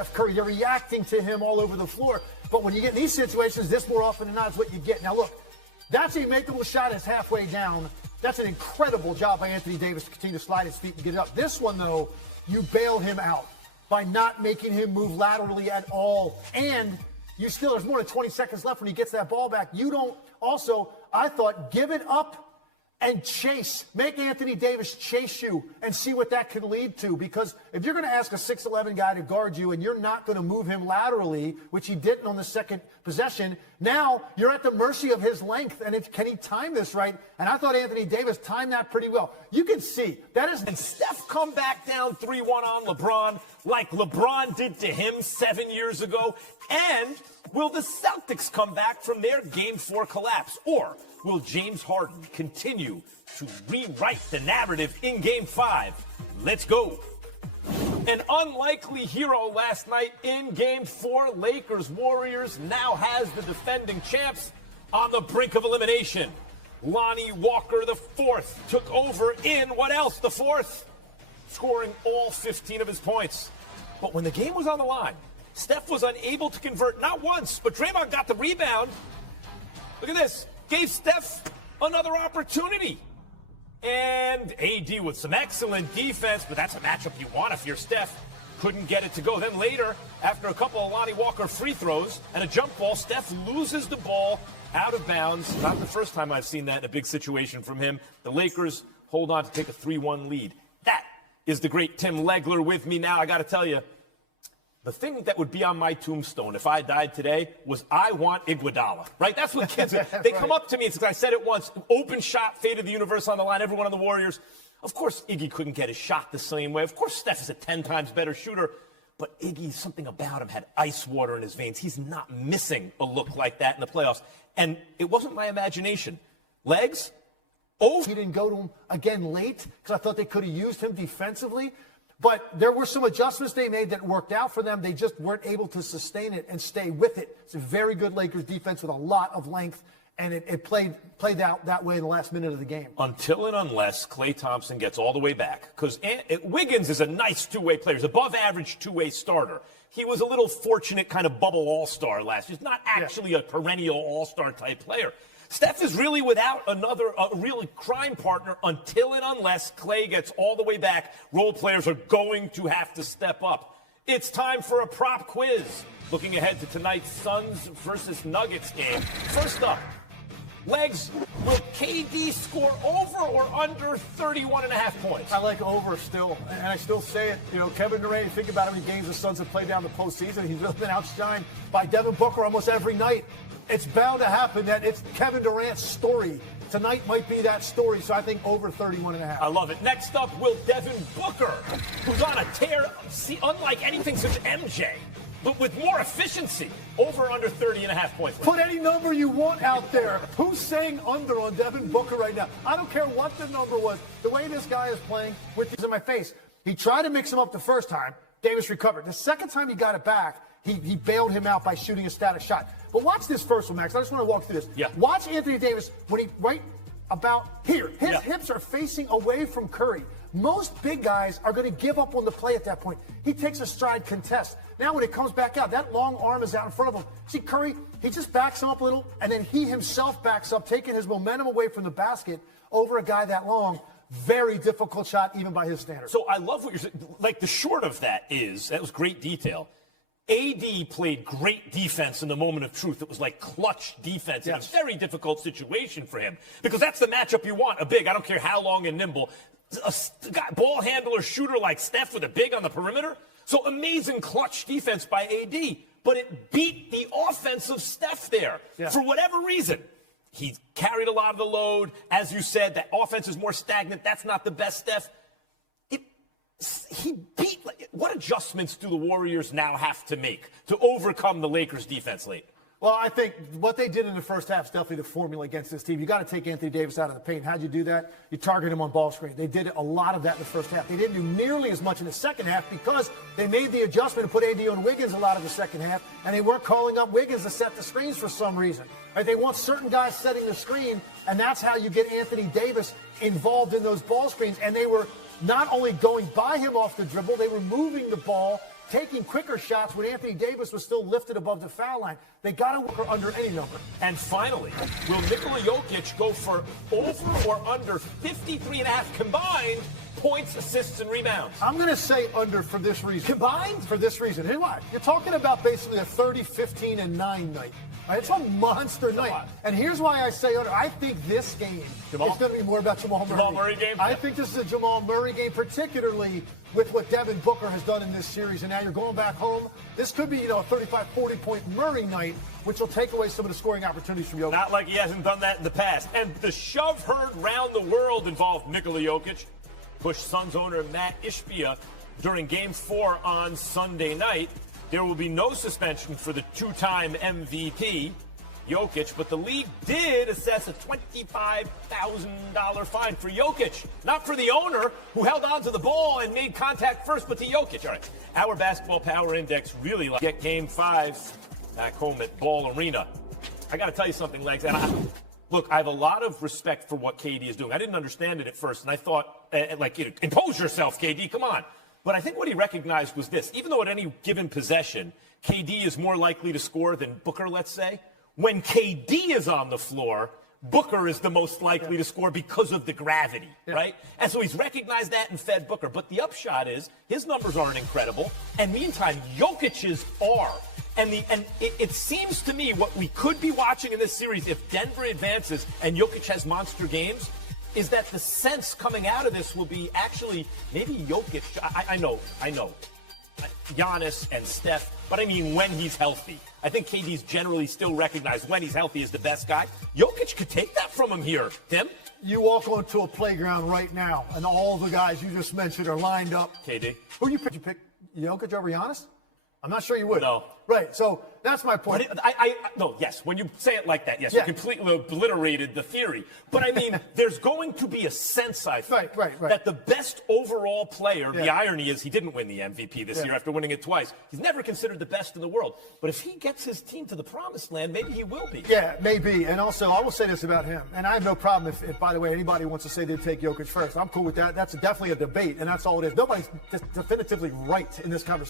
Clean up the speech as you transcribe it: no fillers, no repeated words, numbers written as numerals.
Steph Curry. They're reacting to him all over the floor. But when you get in these situations, this more often than not is what you get. Now, look, that's a makeable shot. It's halfway down. That's an incredible job by Anthony Davis to continue to slide his feet and get it up. This one, though, you bail him out by not making him move laterally at all. And there's more than 20 seconds left when he gets that ball back. You don't also, I thought, give it up and chase. Make Anthony Davis chase you and see what that can lead to. Because if you're going to ask a 6'11 guy to guard you and you're not going to move him laterally, which he didn't on the second possession, now you're at the mercy of his length. And can he time this right? And I thought Anthony Davis timed that pretty well. You can see that is. And Steph come back down 3-1 on LeBron like LeBron did to him 7 years ago. And will the Celtics come back from their Game 4 collapse? Or will James Harden continue to rewrite the narrative in Game 5? Let's go. An unlikely hero last night in Game 4. Lakers-Warriors now has the defending champs on the brink of elimination. Lonnie Walker, the fourth, took over in what else? The fourth, scoring all 15 of his points. But when the game was on the line, Steph was unable to convert not once, but Draymond got the rebound. Look at this. Gave Steph another opportunity. And AD with some excellent defense, but that's a matchup you want if you're Steph. Couldn't get it to go. Then later, after a couple of Lonnie Walker free throws and a jump ball, Steph loses the ball out of bounds. Not the first time I've seen that in a big situation from him. The Lakers hold on to take a 3-1 lead. That is the great Tim Legler with me now. I got to tell you, the thing that would be on my tombstone if I died today was I want Iguodala, right? That's what kids, they come up to me. It's because I said it once, open shot, fate of the universe on the line, every one of the Warriors. Of course, Iggy couldn't get his shot the same way. Of course, Steph is a 10 times better shooter. But Iggy, something about him had ice water in his veins. He's not missing a look like that in the playoffs. And it wasn't my imagination. Legs, he didn't go to him again late because I thought they could have used him defensively. But there were some adjustments they made that worked out for them. They just weren't able to sustain it and stay with it. It's a very good Lakers defense with a lot of length, and it played out that way in the last minute of the game. Until and unless Klay Thompson gets all the way back. Because Wiggins is a nice two-way player. He's above average two-way starter. He was a little fortunate kind of bubble all-star last year. He's not actually a perennial all-star type player. Steph is really without a really crime partner until and unless Klay gets all the way back. Role players are going to have to step up. It's time for a prop quiz. Looking ahead to tonight's Suns versus Nuggets game. First up, Legs, will KD score over or under 31.5 points? I like over still, and I still say it. You know, Kevin Durant, think about how many games the Suns have played down the postseason. He's really been outshined by Devin Booker almost every night. It's bound to happen that it's Kevin Durant's story. Tonight might be that story, so I think over 31.5. I love it. Next up, will Devin Booker, who's on a tear, unlike anything since MJ, but with more efficiency, over or under 30.5 points. Put any number you want out there. Who's saying under on Devin Booker right now? I don't care what the number was. The way this guy is playing with this in my face, he tried to mix him up the first time. Davis recovered. The second time he got it back, he bailed him out by shooting a static shot. But watch this first one, Max. I just want to walk through this. Yeah. Watch Anthony Davis when right about here. His hips are facing away from Curry. Most big guys are going to give up on the play at that point. He takes a stride contest. Now when it comes back out, that long arm is out in front of him. See, Curry, he just backs him up a little, and then he himself backs up, taking his momentum away from the basket over a guy that long. Very difficult shot, even by his standards. So I love what you're saying. Like, the short of that was great detail. AD played great defense in the moment of truth. It was like clutch defense in a very difficult situation for him. Because that's the matchup you want. A big, I don't care how long and nimble, a ball handler, shooter like Steph with a big on the perimeter. So amazing clutch defense by AD. But it beat the offense of Steph there. For whatever reason. He carried a lot of the load. As you said, that offense is more stagnant. That's not the best Steph. He beat. What adjustments do the Warriors now have to make to overcome the Lakers' defense late? Well, I think what they did in the first half is definitely the formula against this team. You got to take Anthony Davis out of the paint. How'd you do that? You target him on ball screen. They did a lot of that in the first half. They didn't do nearly as much in the second half because they made the adjustment and put AD on Wiggins a lot of the second half, and they weren't calling up Wiggins to set the screens for some reason. Right? They want certain guys setting the screen, and that's how you get Anthony Davis involved in those ball screens. And they were not only going by him off the dribble, they were moving the ball taking quicker shots when Anthony Davis was still lifted above the foul line. They got to work under any number. And finally, will Nikola Jokic go for over or under 53.5 combined points, assists, and rebounds? I'm going to say under for this reason. Combined? For this reason. Here's why. You're talking about basically a 30, 15, and 9 night. Right? It's a monster night. And here's why I say under. I think this game is going to be more about Jamal Murray. Jamal Murray game? I think this is a Jamal Murray game, particularly with what Devin Booker has done in this series. And now you're going back home. This could be, a 35, 40-point Murray night, which will take away some of the scoring opportunities from Jokic. Not like he hasn't done that in the past. And the shove heard round the world involved Nikola Jokic. Pushed Suns owner Matt Ishbia during Game 4 on Sunday night. There will be no suspension for the two-time MVP, Jokic, but the league did assess a $25,000 fine for Jokic, not for the owner who held on to the ball and made contact first, but to Jokic. All right, our basketball power index really like get Game 5 back home at Ball Arena. I got to tell you something, Legs, and look, I have a lot of respect for what KD is doing. I didn't understand it at first, and I thought, impose yourself, KD, come on. But I think what he recognized was this. Even though at any given possession, KD is more likely to score than Booker, let's say, when KD is on the floor, Booker is the most likely to score because of the gravity, right? And so he's recognized that and fed Booker. But the upshot is his numbers aren't incredible, and meantime, Jokic's are. And it seems to me what we could be watching in this series, if Denver advances and Jokic has monster games, is that the sense coming out of this will be actually maybe Jokic. I know, Giannis and Steph, but I mean when he's healthy. I think KD's generally still recognized when he's healthy as the best guy. Jokic could take that from him here, Tim. You walk onto a playground right now, and all the guys you just mentioned are lined up. KD. Who you pick? You pick Jokic over Giannis? I'm not sure you would. No. Right, so that's my point. No, yes, when you say it like that, yes, you completely obliterated the theory. But I mean, there's going to be a sense, I think, right. that the best overall player, the irony is he didn't win the MVP this year after winning it twice. He's never considered the best in the world. But if he gets his team to the promised land, maybe he will be. Yeah, maybe. And also, I will say this about him, and I have no problem if by the way, anybody wants to say they'd take Jokic first. I'm cool with that. That's definitely a debate, and that's all it is. Nobody's definitively right in this conversation.